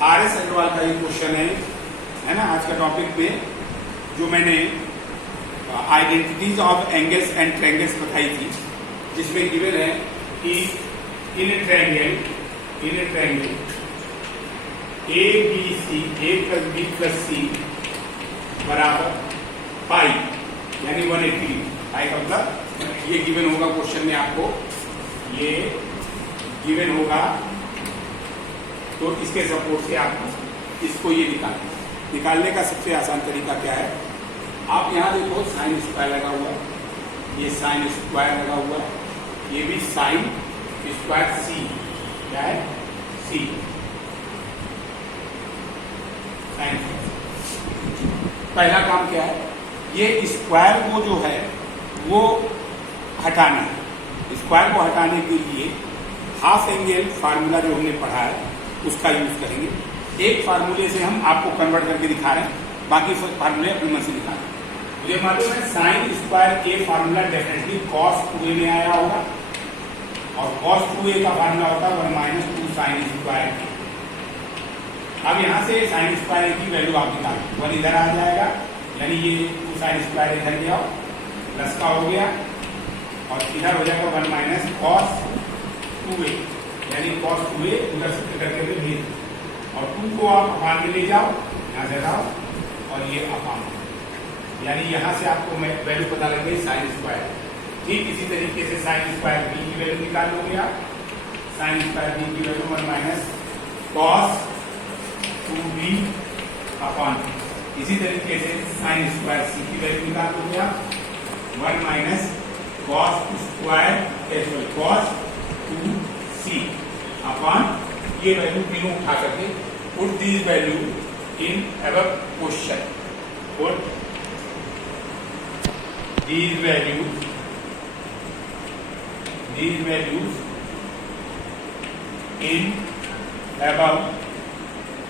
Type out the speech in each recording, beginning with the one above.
RS. Agarwal का ये question है ना आज का टॉपिक में, जो मैंने identities of angles and triangles बताई थी, जिसमें गिवन है कि in a triangle A B C, A plus B plus C बराबर पाई, यानी 180 पाई का मतलब ये गिवन होगा क्वेश्चन में आपको, ये गिवन होगा। तो इसके सपोर्ट से आप इसको ये निकालने का सबसे आसान तरीका क्या है, आप यहाँ देखो साइन स्क्वायर लगा हुआ है, ये साइन स्क्वायर लगा हुआ है, ये भी साइन स्क्वायर सी, क्या है सी, साइन। पहला काम क्या है, ये स्क्वायर को जो है वो हटाना है। स्क्वायर को हटाने के लिए हाफ एंगल फार्मूला जो हमने पढ़ा है उसका यूज करेंगे। एक फार्मूले से हम आपको कन्वर्ट करके दिखा रहे हैं, बाकी फार्मूले अपने मन से दिखा रहे हैं। मुझे मालूम है साइन स्क्वायर के फार्मूला डेफिनेटली कॉस 2a में आया होगा, और कॉस 2a का फार्मूला होता है 1 माइनस 2 साइन स्क्वायर। अब यहाँ से साइन स्क्वायर की वैल्यू आप निकालो, 1 इधर आ जाएगा, यानी ये 2 साइन स्क्वायर इधर गया, प्लस का हो गया, और इधर हो जाएगा 1 माइनस कॉस 2a, यानी कॉस 2a उधर से करके भी भेज, और 2 को आप अपान में ले जाओ, यहाँ से लाओ, और ये अपान, यानी यहाँ से आपको वैल्यू पता लग गई साइन स्क्वायर। ठीक इसी तरीके से साइन स्क्वायर बी की वैल्यू निकाल लोगे आप, साइन स्क्वायर बी की वैल्यू 1 माइनस कॉस 2b अपान। इसी तरीके से साइन स्क्वायर सी की वैल्यू निकाल लोगे आप, 1 minus cos square cos 2c अपान, ये वैल्यू तीनों उठा करके put these value in our question, put these values in our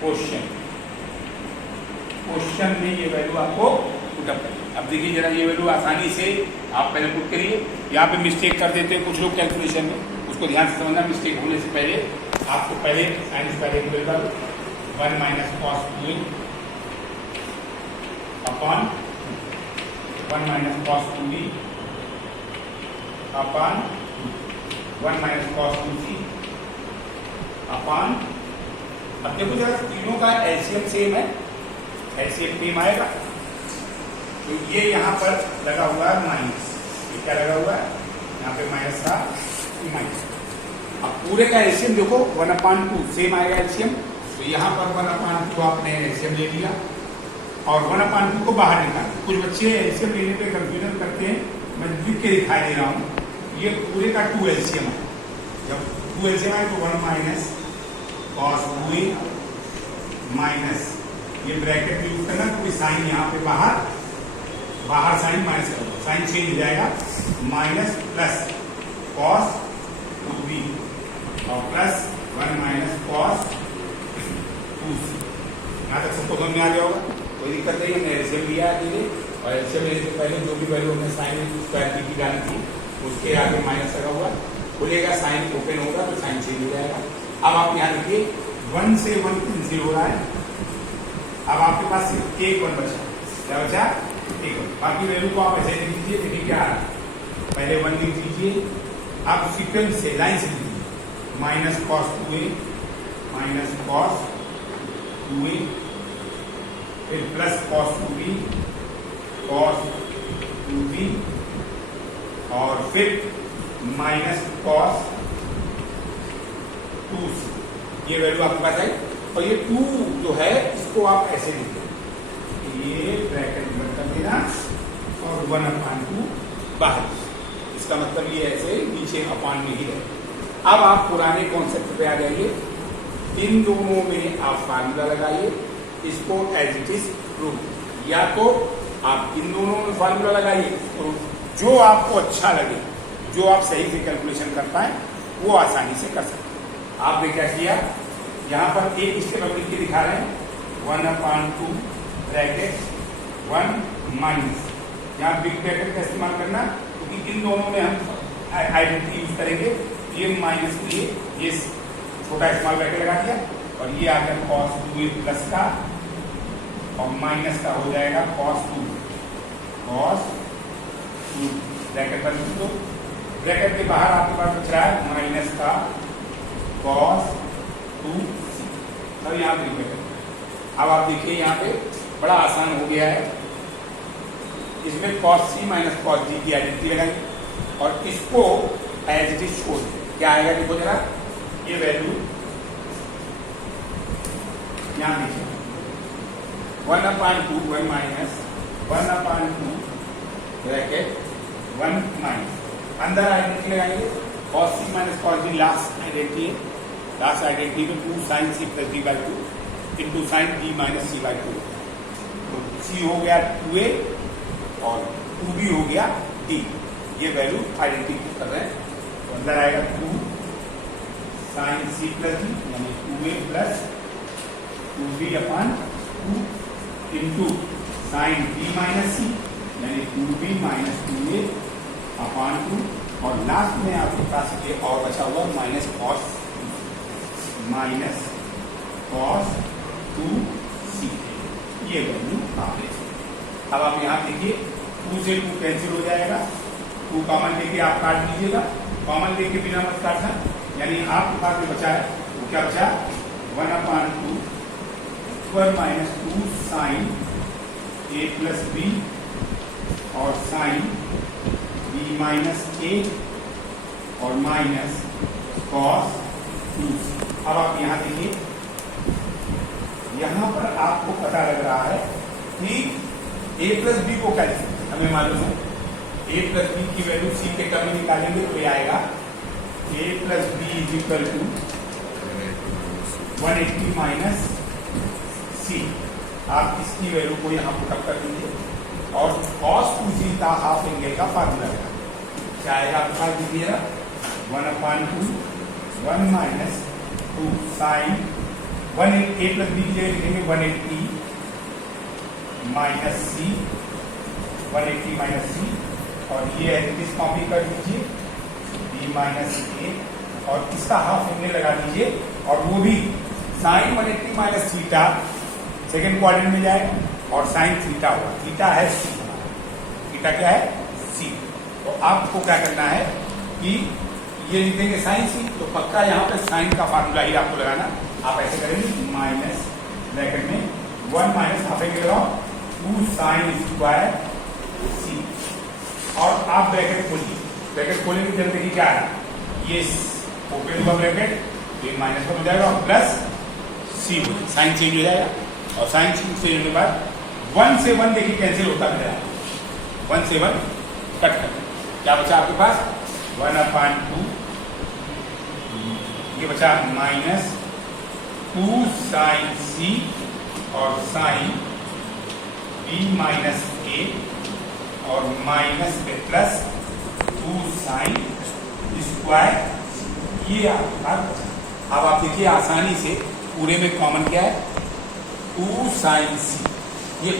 question. Question में ये वैल्यू आपको पुटअप करिए। अब देखिए जरा, ये वैल्यू आसानी से आप पहले पुट करिए। यहाँ पे मिस्टेक कर देते हैं कुछ लोग कैलकुलेशन में, उसको ध्यान से समझना। मिस्टेक होने से पहले आपको पहले साइन स्क्वायर की value 1 minus cos 2a upon 1 minus cos 2b upon 1 minus cos 2c upon. अब देखो जरा, तीनों का एलसीएम सेम है, एलसीएम सेम आएगा, तो ये यहाँ पर लगा हुआ है माइनस, ये क्या लगा हुआ है यहाँ पे माइनस था, माइनस। अब पूरे का एलसीएम देखो 1/2 सेम आएगा एलसीएम, तो यहाँ पर 1/2 आपने एलसीएम ले लिया, और 1/2 को बाहर निकाला। कुछ बच्चे एलसीएम लेने पे कंफ्यूजन करते हैं, मैं लिख के दिखाई दे रहा हूँ। ये पूरे का 2 एलसीएम है, जब 2 एलसीएम आए तो 1 माइनस कॉस 2a माइनस, ये ब्रैकेट यूज करना, कोई साइन यहाँ पे बाहर साइन माइनस करो, साइन चेंज हो जाएगा, माइनस प्लस कॉस 2b और प्लस 1 माइनस कॉस 2c। यहाँ तक सबको समझ में आ गया होगा, कोई दिक्कत नहीं। हमने एलसीएम लिया है पहले, और एलसीएम लेने से पहले जो भी वैल्यू हमने साइन स्क्वायर की डाली थी उसके आगे माइनस लगा हुआ खुलेगा, साइन ओपन होगा तो साइन चेंज हो जाएगा। अब आप यहाँ देखिए 1 से 1 कैंसिल हो रहा है, अब आपके पास सिर्फ एक 1 बचा, क्या बचा, एक 1। बाकी वैल्यू को आप ऐसे लिख दीजिए, देखिए क्या आ रहा है, पहले 1 लिख दीजिए, आप सीक्वेंस से लाइन से लीजिए, minus cos 2a minus cos 2a, फिर plus cos 2b cos 2b, और फिर माइनस कॉस 2c। ये वैल्यू आपके पास है, और ये 2 जो है इसको आप ऐसे लिख दें, ये ब्रैकेट बंद कर देना, और 1/2 बाहर, इसका मतलब ये ऐसे नीचे अपान में ही रहे। अब आप पुराने कॉन्सेप्ट पे आ जाइए, इन दोनों में आप फार्मूला लगाइए, इसको एज इट इज प्रूव, या तो आप इन दोनों में फार्मूला लगाइए, तो जो आपको अच्छा लगे, जो आप सही से कैलकुलेशन कर पाए वो आसानी से कर सकते हैं। आपने क्या किया, यहाँ पर एक स्टेप लिख के दिखा रहे हैं, 1/2 ब्रैकेट 1 माइनस, यहाँ बिग ब्रैकेट का इस्तेमाल करना, क्योंकि इन दोनों में हम आइडेंटिटी यूज करेंगे। ये माइनस के लिए ये छोटा स्मॉल ब्रैकेट लगा दिया, और ये आ गया cos 2a प्लस का और माइनस का हो जाएगा cos 2 ब्रैकेट बंद कर दो। ब्रैकेट के बाहर आपके पास बच रहा है माइनस का cos 2c। अब यहाँ पे लिख, अब आप देखिए यहाँ पे बड़ा आसान हो गया है। इसमें cos c minus cos d की आइडेंटिटी लगाएंगे और इसको एज इट इज छोड़ दें। क्या आएगा देखो जरा, ये वैल्यू यहाँ देखिए 1/2 1 माइनस 1/2 ब्रैकेट 1 माइनस, अंदर आइडेंटिटी लगाएंगे cos c minus cos d last identity है। लास्ट आइडेंटिटी में 2 sin c plus d by 2 into sine d minus c by 2। तो c हो गया 2a और 2b हो गया d। ये वैल्यू आइडेंटिटी कर रहे हैं। तो अंदर आएगा 2 sin c प्लस d यानी 2a प्लस 2b अपन 2 into sine d minus c यानी 2b माइनस 2a अपन 2 और लास्ट में आपके पास ये और बचा हुआ माइनस cos 2c। ये वैल्यू आपने, अब आप यहाँ देखिए 2 से 2 कैंसिल हो जाएगा, 2 कॉमन लेके आप काट दीजिएगा, कॉमन लेके बिना मत काटना, यानी आपके पास जो बचा है वो क्या बचा 1/2 1 minus 2 sine a plus b और साइन b माइनस a और माइनस cos 2c। अब आप यहाँ देखिए, यहाँ पर आपको पता लग रहा है कि a प्लस बी को क्या लिख सकते हैं, हमें मालूम है a प्लस बी की वैल्यू c के टर्म में निकालेंगे तो ये आएगा a plus B is equal to 180 minus c। आप इसकी वैल्यू को यहाँ पुटअप कर दीजिए और cos 2c का हाफ एंगल का फार्मूला है, क्या आएगा आपके पास दीजिएगा 1/2 1 minus 2 sine 1 a plus B की जगह लिखेंगे 180 माइनस c 180 माइनस c और ये किस कॉपी कर दीजिए b माइनस a और इसका हाफ एंगल लगा दीजिए और वो भी sine 180 minus theta second quadrant में जाएगा और साइन थीटा होगा। थीटा है c, थीटा क्या है c। तो आपको क्या करना है कि ये लिखेंगे साइन c, तो पक्का यहाँ पे साइन का फार्मूला ही आपको लगाना। आप ऐसे करेंगे माइनस ब्रैकेट में 1 माइनस हाफ एंगल लगाओ 2 साइन स्क्वायर c और आप ब्रैकेट खोलिए। ब्रैकेट खोलेंगे जल्दी देखिए क्या है, ये ओपन हुआ ब्रैकेट तो ये माइनस का हो जाएगा और प्लस c हो जाएगा, साइन चेंज हो जाएगा और साइन चेंज होने के बाद 1 से 1 देखिए कैंसिल होता है, 1 से 1 कट कर, क्या बचा आपके पास 1/2 ये बचा माइनस 2 साइन c और साइन b माइनस a और माइनस प्लस 2 साइन स्क्वायर, ये आपके पास बचा। अब आप देखिए आसानी से पूरे में कॉमन क्या है 2 साइन c, ये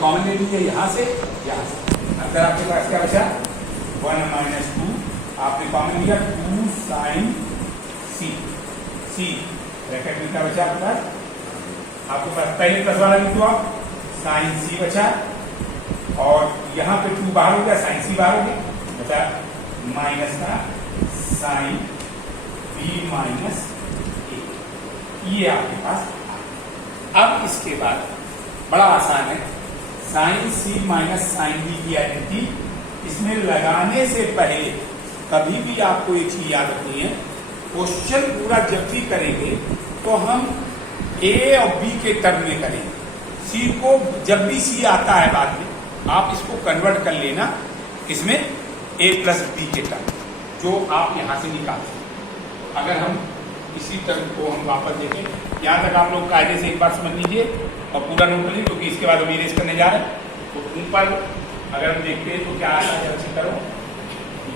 कॉमन ले लीजिए यहाँ से यहाँ से। अंदर आपके पास क्या बचा 1 माइनस 2 आपने कॉमन लिया 2 साइन c ब्रैकेट में क्या बचा आपके पास पहले प्लस वाला लिख दो आप, साइन c बचा और यहाँ पे 2 बाहर हो गया, साइन c बाहर हो गया, बचा माइनस का साइन b माइनस a, ये आपके पास। अब इसके बाद बड़ा आसान है, sine c minus sine b की आइडेंटिटी इसमें लगाने से पहले कभी भी आपको एक चीज याद रखनी है, क्वेश्चन पूरा जब भी करेंगे तो हम a और b के टर्म में करेंगे। c को जब भी c आता है बाद में आप इसको कन्वर्ट कर लेना इसमें a प्लस b के टर्म, जो आप यहाँ से निकालते हैं। अगर हम इसी टर्म को हम वापस देखें, यहाँ तक आप लोग कायदे से एक बार समझ लीजिए और पूरा नोट कर लीजिए, क्योंकि इसके बाद हम इरेज करने जा रहे हैं। तो ऊपर अगर हम देखते हैं तो क्या आता है, अच्छी करो,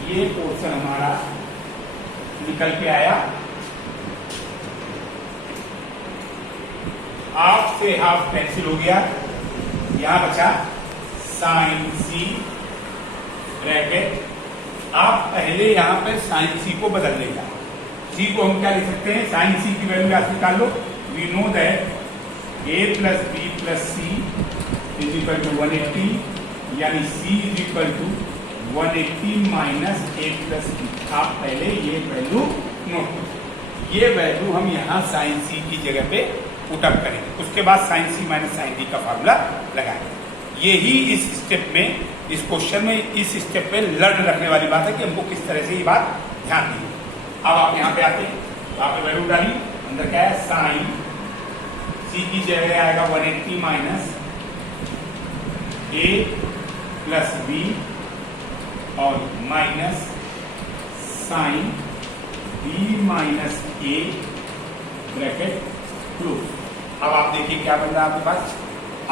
ये पोर्शन हमारा निकल के आया हाफ से हाफ कैंसिल हो गया, यहाँ बचा साइन c ब्रैकेट। आप पहले यहाँ पे साइन c को बदल लेगा, c सी को हम क्या लिख सकते हैं, साइन सी की वैल्यू आप निकाल लो। We know that a plus B plus C is equal to 180, यानी c is equal to 180 minus a plus B. आप पहले ये वैल्यू नोट करो, ये वैल्यू हम यहाँ साइन सी की जगह पे पुटअप करेंगे, उसके बाद sign C minus sine D का फार्मूला लगाएंगे। यही इस स्टेप में, इस क्वेश्चन में, इस स्टेप में लर्न रखने वाली बात है कि हमको किस तरह से ये बात ध्यान दी। अब आप यहाँ पे आते हैं तो आपने वैल्यू डाली, अंदर क्या है, साइन सी की जगह आएगा 180 माइनस ए प्लस बी और minus sine B minus A bracket close. अब आप देखिए क्या बन रहा है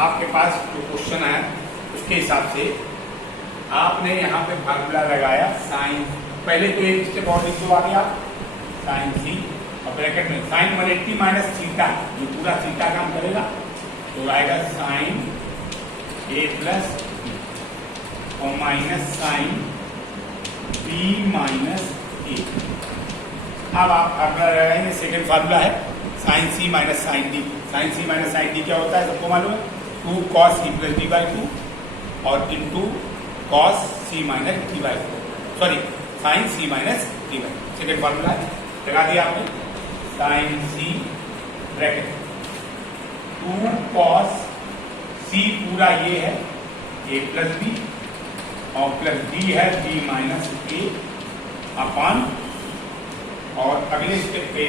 आपके पास जो क्वेश्चन है उसके हिसाब से आपने यहाँ पे फार्मूला लगाया साइन, पहले तो एक स्टेप और लिख दो आगे आप, साइन सी और ब्रैकेट में साइन 180 माइनस थीटा, ये पूरा थीटा काम करेगा तो आएगा साइन ए प्लस बी और minus sine B minus A. अब आप फार्मूला लगाएंगे, सेकेंड फार्मूला है sine C minus sine D. Sine C minus sine D क्या होता है सबको मालूम है, 2 cos C plus D by 2 और into cos C minus D by 4, sorry sine C minus D by. Second formula है, लगा दिया आपने, साइन सी ब्रैकेट 2 cos सी पूरा ये है ए प्लस बी और प्लस डी है बी माइनस ए अपान, और अगले स्टेप पे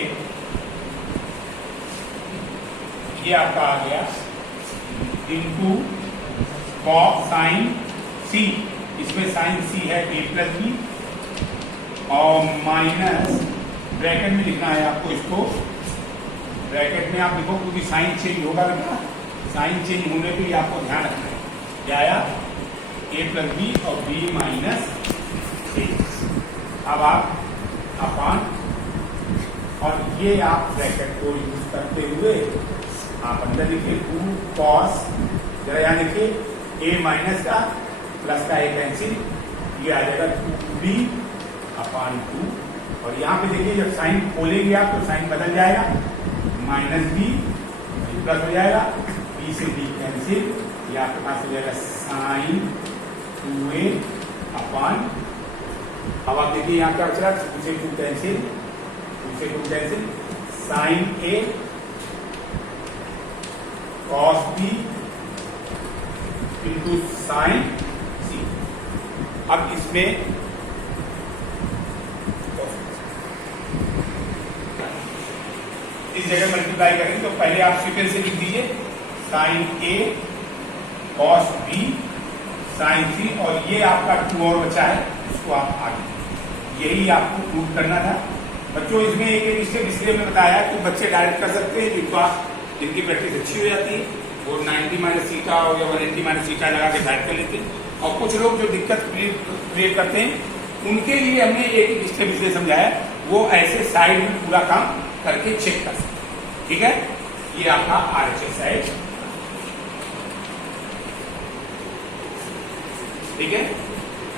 ये आपका आ गया इंटू कॉस साइन सी, इसमें साइन सी है ए प्लस बी और माइनस ब्रैकेट में लिखना है आपको, इसको ब्रैकेट में आप लिखो क्योंकि साइन चेंज होगा बेटा, साइन चेंज होने पे आपको ध्यान रखना है। क्या आया, ए प्लस बी और बी माइनस ए। अब आप अपान, और ये आप ब्रैकेट को यूज करते हुए आप अंदर लिखिए 2 cos, जरा यहाँ लिखिए a माइनस का प्लस का एक कैंसिल, ये आ जाएगा 2b अपान 2, और यहाँ पे देखिए जब साइन खोलेंगे आप तो साइन बदल जाएगा, माइनस b प्लस हो जाएगा, b से b कैंसिल, ये आपके पास हो जाएगा साइन 2a अपान, अब आप देखिए यहाँ क्या बचा, 2 से 2 कैंसिल, 2 से 2 cancel, sine a cos b into sine C. अब इसमें इस जगह मल्टीप्लाई करेंगे तो पहले आप सीक्वेंस से लिख दीजिए, साइन ए cos b साइन सी, और ये आपका 2 और बचा है, इसको आप आगे, यही आपको प्रूव करना था बच्चों। इसमें एक स्टेप इसलिए मैं बताया कि बच्चे डायरेक्ट कर सकते हैं, जिनको आप जिनकी प्रैक्टिस अच्छी हो जाती है वो 90 माइनस सीटा हो या 180 माइनस सीटा लगा के डायरेक्ट कर लेते हैं, और कुछ लोग जो दिक्कत क्रिएट करते हैं उनके लिए हमने एक स्टेप इसलिए समझाया, वो ऐसे साइड में पूरा काम करके चेक कर सकते। ठीक है, ये आपका RHS है, ठीक है।